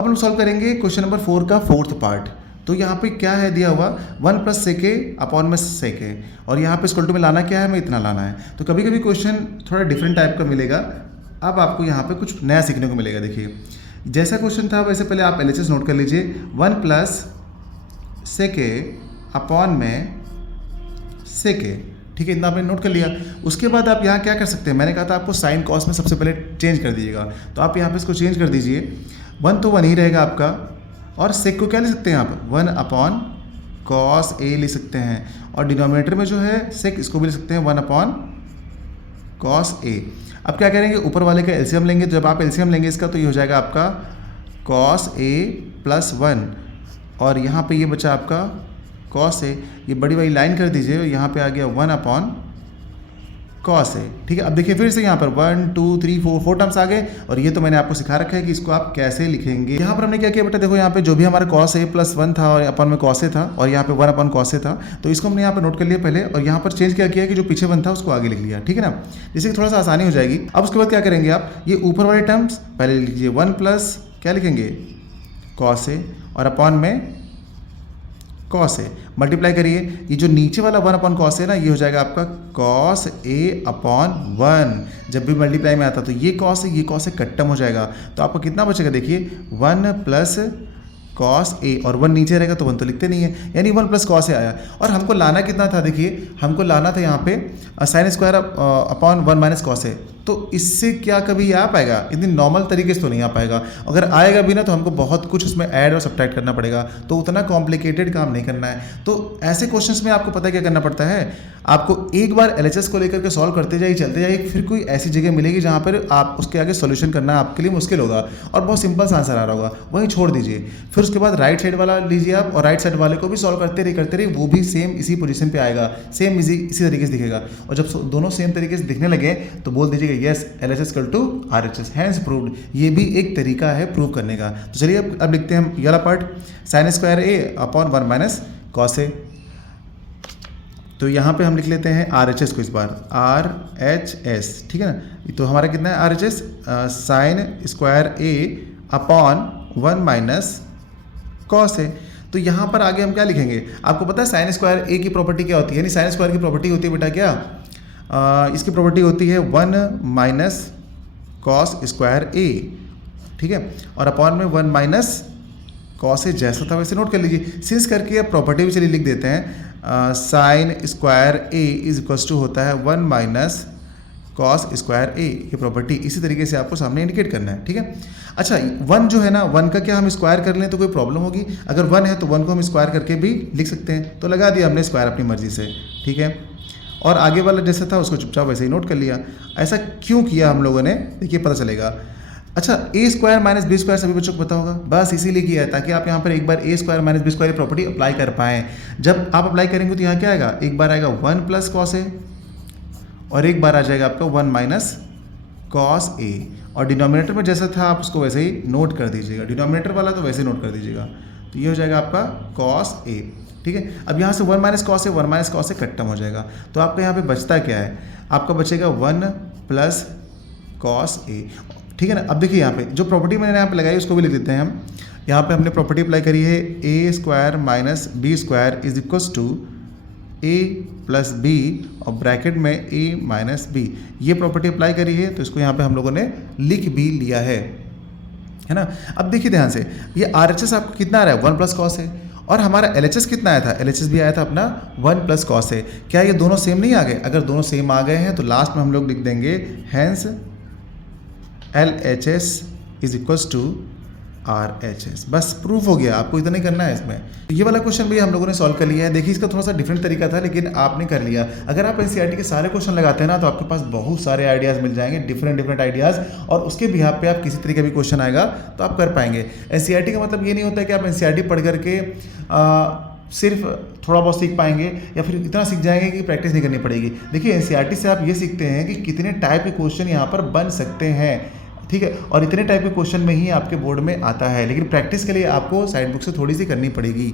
अब हम सॉल्व करेंगे क्वेश्चन नंबर 4 का फोर्थ पार्ट। तो यहाँ पे क्या है दिया हुआ 1 प्लस सेक अपॉन में सेक और यहाँ पे इक्वल टू में लाना क्या है, हमें इतना लाना है। तो कभी कभी क्वेश्चन थोड़ा डिफरेंट टाइप का मिलेगा। अब आपको यहाँ पे कुछ नया सीखने को मिलेगा। देखिए जैसा क्वेश्चन था वैसे पहले आप LHS नोट कर लीजिए। 1 प्लस सेक अपॉन में सेक, ठीक है, इतना आपने नोट कर लिया। उसके बाद आप यहाँ क्या कर सकते हैं, मैंने कहा था आपको साइन कॉस में सबसे पहले चेंज कर दीजिएगा। तो आप यहाँ पे इसको चेंज कर दीजिए। 1 तो 1 ही रहेगा आपका, और सेक को क्या ले सकते हैं आप 1 अपॉन कॉस ए ले सकते हैं, और डिनोमिनेटर में जो है सेक इसको भी ले सकते हैं 1 अपॉन कॉस ए। अब क्या करेंगे, ऊपर वाले का एलसीएम लेंगे। तो जब आप एलसीएम लेंगे इसका तो ये हो जाएगा आपका कॉस ए प्लस 1, और यहाँ पे ये बचा आपका कॉस ए। ये बड़ी वाली लाइन कर दीजिए और यहाँ पे आ गया 1 अपॉन कॉस ए। ठीक है, अब देखिए फिर से यहाँ पर 1 2 3 4 टर्म्स आ गए, और ये तो मैंने आपको सिखा रखा है कि इसको आप कैसे लिखेंगे। यहाँ पर हमने क्या किया बेटा, देखो यहाँ पे जो भी हमारा कॉस ए प्लस 1 था और अपन में कॉस ए था, और यहाँ पे 1 अपॉन कॉस ए था, तो इसको हमने यहाँ पर नोट कर लिया पहले, और यहाँ पर चेंज क्या किया कि जो पीछे 1 था उसको आगे लिख लिया। ठीक है ना, जिससे थोड़ा सा आसानी हो जाएगी। अब उसके बाद क्या करेंगे आप, ये ऊपर वाले टर्म्स पहले लिख लीजिए। 1 प्लस क्या लिखेंगे कॉस ए, और अपॉन में कॉस ए, मल्टीप्लाई करिए। ये जो नीचे वाला 1 अपॉन कॉस है ना, ये हो जाएगा आपका कॉस ए अपॉन 1। जब भी मल्टीप्लाई में आता तो ये कॉस है कट्टम हो जाएगा। तो आपको कितना बचेगा, देखिए 1 प्लस कॉस ए, और 1 नीचे रहेगा तो 1 तो लिखते नहीं है, यानी 1 प्लस कॉस ए आया। और हमको लाना कितना था, देखिए हमको लाना था यहाँ पे sine square upon 1 minus cos A. तो इससे क्या कभी आ पाएगा, इतनी नॉर्मल तरीके से तो नहीं आ पाएगा। अगर आएगा भी ना तो हमको बहुत कुछ उसमें ऐड और सब्ट्रैक्ट करना पड़ेगा, तो उतना कॉम्प्लिकेटेड काम नहीं करना है। तो ऐसे क्वेश्चंस में आपको पता है क्या करना पड़ता है, आपको एक बार LHS को लेकर के सॉल्व करते जाइए, चलते जाइए, फिर कोई ऐसी जगह मिलेगी जहाँ पर आप उसके आगे सोल्यूशन करना आपके लिए मुश्किल होगा और बहुत सिंपल सा आंसर आ रहा होगा, वहीं छोड़ दीजिए। फिर उसके बाद राइट साइड वाला लीजिए आप, और राइट साइड वाले को भी सॉल्व करते रहिए, वो भी सेम इसी पोजीशन पे आएगा, सेम इसी तरीके से दिखेगा। और जब दोनों सेम तरीके से दिखने लगे तो बोल दीजिएगा yes LHS to RHS, hence proved. ये भी एक तरीका है प्रूव करने का। तो चलिए अब लिखते हैं हम ये वाला part, sign square A upon 1 minus cos A. तो यहाँ पे हम लिख लेते हैं RHS को इस बार, RHS, ठीक है ना। तो हमारा कितना है RHS, sign square A upon 1 minus cos A. तो यहाँ पर आगे हम क्या लिखेंगे, आपको पता है साइन स्क्वायर ए की प्रॉपर्टी क्या होती है, यानी साइन स्क्वायर की प्रॉपर्टी होती है बेटा क्या, इसकी प्रॉपर्टी होती है 1 माइनस कॉस स्क्वायर ए, ठीक है, और अपॉन में 1 माइनस कॉस ए, जैसा था वैसे नोट कर लीजिए। सिंस करके अब प्रॉपर्टी भी चलिए लिख देते हैं, sine square A is equals to होता है 1 माइनस कॉस स्क्वायर ए। ये प्रॉपर्टी इसी तरीके से आपको सामने इंडिकेट करना है, ठीक है। अच्छा 1 जो है ना, 1 का क्या हम स्क्वायर कर लें तो कोई प्रॉब्लम होगी, अगर 1 है तो 1 को हम स्क्वायर करके भी लिख सकते हैं। तो लगा दिया हमने स्क्वायर अपनी मर्जी से, ठीक है, और आगे वाला जैसा था उसको चुपचाप वैसे ही नोट कर लिया। ऐसा क्यों किया हम लोगों ने, देखिए पता चलेगा। अच्छा ए स्क्वायर माइनस बी स्क्वायर सभी बच्चों को पता होगा, बस इसीलिए किया है ताकि आप यहाँ पर एक बार A square minus B square property apply कर पाएँ। जब आप अप्लाई करेंगे तो यहाँ क्या आएगा, एक बार आएगा 1 प्लस कॉस ए, और एक बार आ जाएगा आपका 1 माइनस कॉस ए, और डिनोमिनेटर में जैसा था आप उसको वैसे ही नोट कर दीजिएगा, डिनोमिनेटर वाला तो वैसे ही नोट कर दीजिएगा। तो ये हो जाएगा आपका कॉस ए, ठीक है। अब यहाँ से 1 माइनस कॉस ए, 1 माइनस कॉस ए कट्टम हो जाएगा। तो आपका यहाँ पे बचता क्या है, आपका बचेगा 1 प्लस कॉस ए, ठीक है ना। अब देखिए यहाँ पे जो प्रॉपर्टी मैंने यहाँ पे लगाई उसको भी लिख देते हैं हम। यहाँ पे हमने प्रॉपर्टी अप्लाई करी है A square minus B square is equals to A plus B, और ब्रैकेट में ए माइनस बी, ये प्रॉपर्टी अप्लाई करी है। तो इसको यहाँ पे हम लोगों ने लिख भी लिया है ना। अब देखिए ध्यान से, ये RHS आपको कितना आ रहा है 1 प्लस कॉस है, और हमारा LHS कितना आया था, LHS भी आया था अपना 1 प्लस कॉस है। क्या ये दोनों सेम नहीं आ गए, अगर दोनों सेम आ गए हैं तो लास्ट में हम लोग लिख देंगे hence LHS is equals to RHS, बस प्रूफ हो गया। आपको इतना ही करना है इसमें। तो ये वाला क्वेश्चन भी हम लोगों ने सॉल्व कर लिया है। देखिए इसका थोड़ा सा डिफरेंट तरीका था, लेकिन आपने कर लिया। अगर आप NCERT के सारे क्वेश्चन लगाते हैं ना तो आपके पास बहुत सारे आइडियाज़ मिल जाएंगे, डिफरेंट आइडियाज़, और उसके बिहाफ पे आप किसी तरीके का भी क्वेश्चन आएगा तो आप कर पाएंगे। NCERT का मतलब ये नहीं होता है कि आप NCERT पढ़ करके सिर्फ थोड़ा बहुत सीख पाएंगे या फिर इतना सीख जाएंगे कि प्रैक्टिस नहीं करनी पड़ेगी। देखिए NCERT से आप ये सीखते हैं कि कितने टाइप के क्वेश्चन यहाँ पर बन सकते हैं, ठीक है, और इतने टाइप के क्वेश्चन में ही आपके बोर्ड में आता है, लेकिन प्रैक्टिस के लिए आपको साइड बुक से थोड़ी सी करनी पड़ेगी।